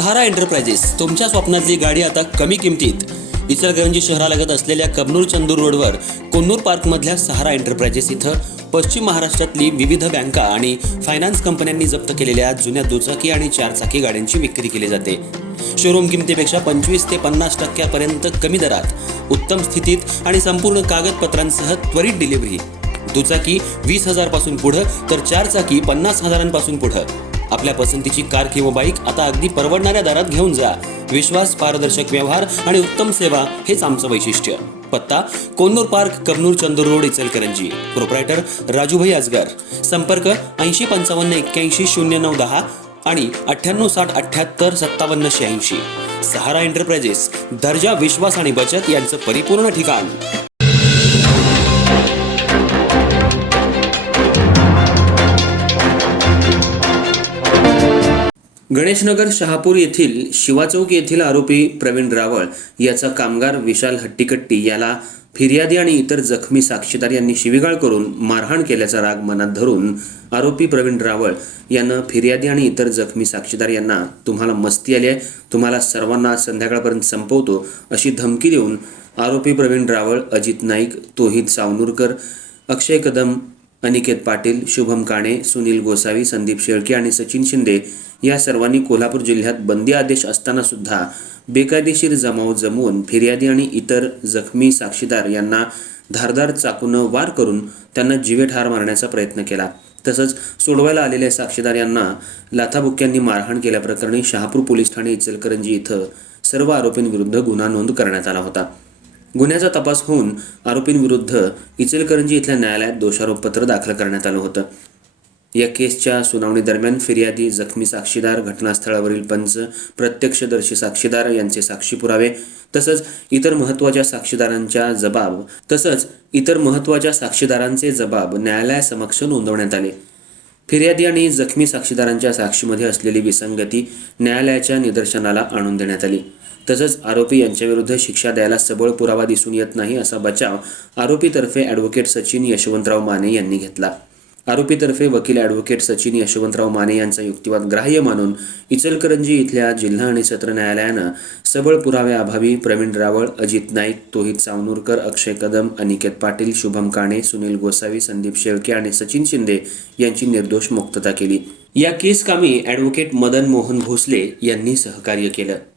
सहारा enterprises तुमच्या स्वप्नातली गाडी आता कमी किमतीत. इचलकरंजी शहरालगत असलेल्या कबनूर चंदूर रोडवर कोन्नूर पार्कमधल्या सहारा एंटरप्राइजेस इथं पश्चिम महाराष्ट्रातली विविध बँका आणि फायनान्स कंपन्यांनी जप्त केलेल्या जुन्या दुचाकी आणि चारचाकी गाड्यांची विक्री केली जाते. शोरूम किमतीपेक्षा 25 ते 50% कमी दरात, उत्तम स्थितीत आणि संपूर्ण कागदपत्रांसह त्वरित डिलिव्हरी. दुचाकी 20,000 पासून पुढे तर चारचाकी 50,000 पुढे. आपल्या पसंतीची कार किंवा बाईक आता अगदी परवडणाऱ्या दरात घेऊन जा. विश्वास, पारदर्शक व्यवहार आणि उत्तम सेवा हेच आमचं वैशिष्ट्य. पत्ता Konnur park, Kabnur Chandur road, Ichalkaranji. Proprietor Rajubhai Ajgar. संपर्क 8055810910 आणि 9860785786. सहारा एंटरप्राइजेस, दर्जा, विश्वास आणि बचत यांचं परिपूर्ण ठिकाण. गणेशनगर शहापूर येथील शिवाचौक येथील आरोपी प्रवीण रावळ याचा कामगार विशाल हट्टीकट्टी याला फिर्यादी आणि इतर जखमी साक्षीदार यांनी शिवीगाळ करून मारहाण केल्याचा राग मनात धरून आरोपी प्रवीण रावळ यानं फिर्यादी आणि इतर जखमी साक्षीदार यांना तुम्हाला मस्ती आली आहे, तुम्हाला सर्वांना संध्याकाळपर्यंत संपवतो अशी धमकी देऊन आरोपी प्रवीण रावळ, अजित नाईक, तोहिद सावनूरकर, अक्षय कदम, अनिकेत पाटील, शुभम काणे, सुनील गोसावी, संदीप शेळके आणि सचिन शिंदे या सर्वांनी कोल्हापूर जिल्ह्यात बंदी आदेश असताना सुद्धा बेकायदेशीर जमाव जमवून फिर्यादी आणि इतर जखमी साक्षीदार यांना धारदार चाकूनं वार करून त्यांना जीवेठार मारण्याचा प्रयत्न केला. तसंच सोडवायला आलेल्या साक्षीदार यांना लाथाबुक्क्यांनी मारहाण केल्याप्रकरणी शहापूर पोलीस ठाणे इचलकरंजी इथं सर्व आरोपींविरुद्ध गुन्हा नोंद करण्यात आला होता. गुन्ह्याचा तपास होऊन आरोपींविरुद्ध इचलकरंजी इथल्या न्यायालयात दोषारोपपत्र दाखल करण्यात आलं होतं. या केसच्या सुनावणी दरम्यान फिर्यादी, जखमी साक्षीदार, घटनास्थळावरील पंच, प्रत्यक्षदर्शी साक्षीदार यांचे साक्षी पुरावे तसंच इतर महत्त्वाच्या साक्षीदारांचे जबाब न्यायालयासमक्ष नोंदवण्यात आले. फिर्यादी आणि जखमी साक्षीदारांच्या साक्षीमध्ये असलेली विसंगती न्यायालयाच्या निदर्शनाला आणून देण्यात आली. तसंच आरोपी यांच्याविरुद्ध शिक्षा द्यायला सबळ पुरावा दिसून येत नाही असा बचाव आरोपीतर्फे ॲडव्होकेट सचिन यशवंतराव माने यांनी घेतला. आरोपीतर्फे वकील ॲडव्होकेट सचिन यशवंतराव माने यांचा युक्तिवाद ग्राह्य मानून इचलकरंजी इथल्या जिल्हा आणि सत्र न्यायालयानं सबळ पुराव्याअभावी प्रवीण रावळ, अजित नाईक, तोहिद सावनूरकर, अक्षय कदम, अनिकेत पाटील, शुभम काणे, सुनील गोसावी, संदीप शेळके आणि सचिन शिंदे यांची निर्दोष मुक्तता केली. या केस कामी ॲडव्होकेट मदन मोहन भोसले यांनी सहकार्य केलं.